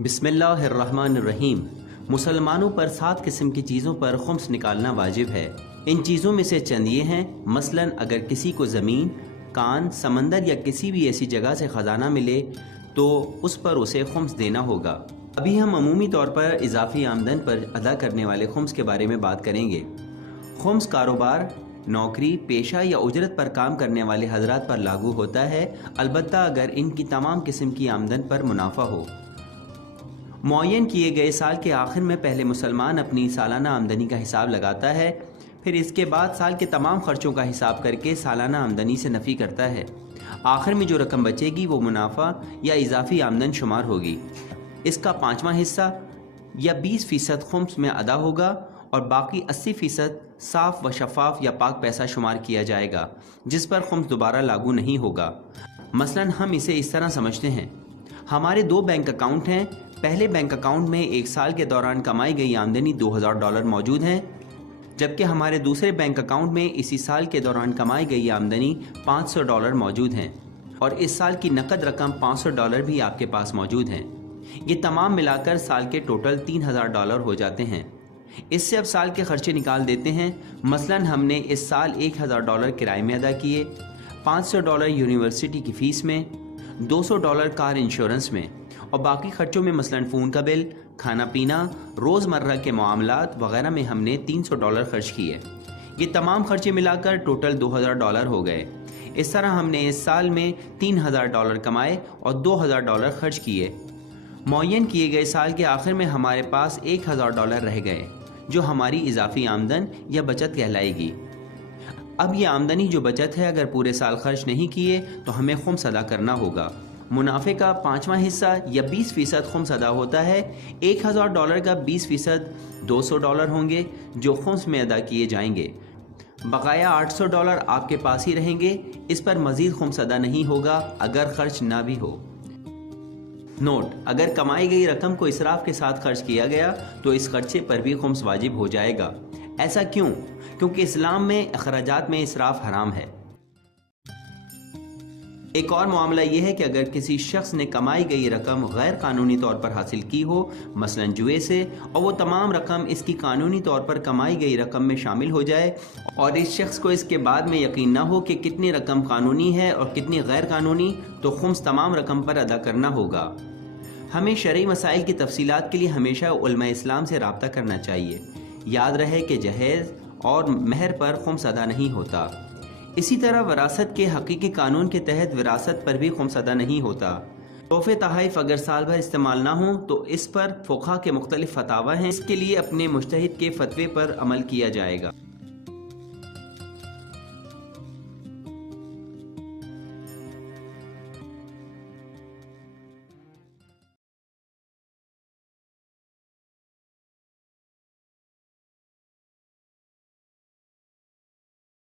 बिस्मिल्लाहिर्रहमानिर्रहीम। मुसलमानों पर 7 किस्म की चीज़ों पर खुम्स निकालना वाजिब है। इन चीज़ों में से चंद ये हैं। मसलन अगर किसी को ज़मीन, कान, समंदर या किसी भी ऐसी जगह से ख़जाना मिले तो उस पर उसे खुम्स देना होगा। अभी हम अमूमी तौर पर इजाफी आमदन पर अदा करने वाले खुम्स के बारे में बात करेंगे। खुम्स कारोबार, नौकरी, पेशा या उजरत पर काम करने वाले हजरात पर लागू होता है, अलबत्ता अगर इनकी तमाम किस्म की आमदन पर मुनाफा हो। मुअय्यन किए गए साल के आखिर में पहले मुसलमान अपनी सालाना आमदनी का हिसाब लगाता है, फिर इसके बाद साल के तमाम खर्चों का हिसाब करके सालाना आमदनी से नफ़ी करता है। आखिर में जो रकम बचेगी वो मुनाफा या इजाफी आमदन शुमार होगी। इसका 5वां हिस्सा या 20% खुम्स में अदा होगा और बाकी 80% साफ व शफाफ या पाक पैसा शुमार किया जाएगा, जिस पर खुम्स दोबारा लागू नहीं होगा। मसलन हम इसे इस तरह समझते हैं, हमारे 2 बैंक अकाउंट हैं। पहले बैंक अकाउंट में एक साल के दौरान कमाई गई आमदनी $2000 मौजूद है, जबकि हमारे दूसरे बैंक अकाउंट में इसी साल के दौरान कमाई गई आमदनी $500 मौजूद हैं और इस साल की नकद रकम $500 भी आपके पास मौजूद हैं। ये तमाम मिलाकर साल के टोटल $3000 हो जाते हैं। इससे अब साल के खर्चे निकाल देते हैं। मसलन हमने इस साल $1000 किराए में अदा किए, $500 यूनिवर्सिटी की फ़ीस में, $200 कार इंश्योरेंस में और बाकी खर्चों में मसलन फ़ोन का बिल, खाना पीना, रोज़मर्रा के मामलात वगैरह में हमने $300 खर्च किए। ये तमाम खर्चे मिलाकर टोटल $2000 हो गए। इस तरह हमने इस साल में $3000 कमाए और $2000 खर्च किए। मुअय्यन किए गए साल के आखिर में हमारे पास $1000 रह गए, जो हमारी इजाफी आमदन या बचत कहलाएगी। अब ये आमदनी जो बचत है, अगर पूरे साल खर्च नहीं किए तो हमें खुम्स अदा करना होगा। मुनाफे का 5वां हिस्सा या 20% खुम्स अदा होता है। $1000 का 20% $200 होंगे जो खुम्स में अदा किए जाएंगे। बकाया $800 आपके पास ही रहेंगे। इस पर मजीद खुम्स अदा नहीं होगा अगर खर्च ना भी हो। नोट: अगर कमाई गई रकम को इसराफ के साथ खर्च किया गया तो इस खर्चे पर भी खुम्स वाजिब हो जाएगा। ऐसा क्यों? क्योंकि इस्लाम में अखराजात में इसराफ हराम है। एक और मामला यह है कि अगर किसी शख्स ने कमाई गई रकम गैर कानूनी तौर पर हासिल की हो, मसलन जुए से, और वो तमाम रकम इसकी कानूनी तौर पर कमाई गई रकम में शामिल हो जाए और इस शख्स को इसके बाद में यकीन ना हो कि कितनी रकम कानूनी है और कितनी गैर कानूनी, तो खुम्स तमाम रकम पर अदा करना होगा। हमें शरई मसाइल की तफसीलात के लिए हमेशा उलमा इस्लाम से रब्ता करना चाहिए। याद रहे कि जहेज़ और महर पर खुम्स अदा नहीं होता। इसी तरह वरासत के हकीकी कानून के तहत विरासत पर भी खुम्स अदा नहीं होता। तोहफे तहाइफ अगर साल भर इस्तेमाल ना हो तो इस पर फ़ुक़हा के मुख्तलिफ फतावा हैं। इसके लिए अपने मुज्तहिद के फतवे पर अमल किया जाएगा।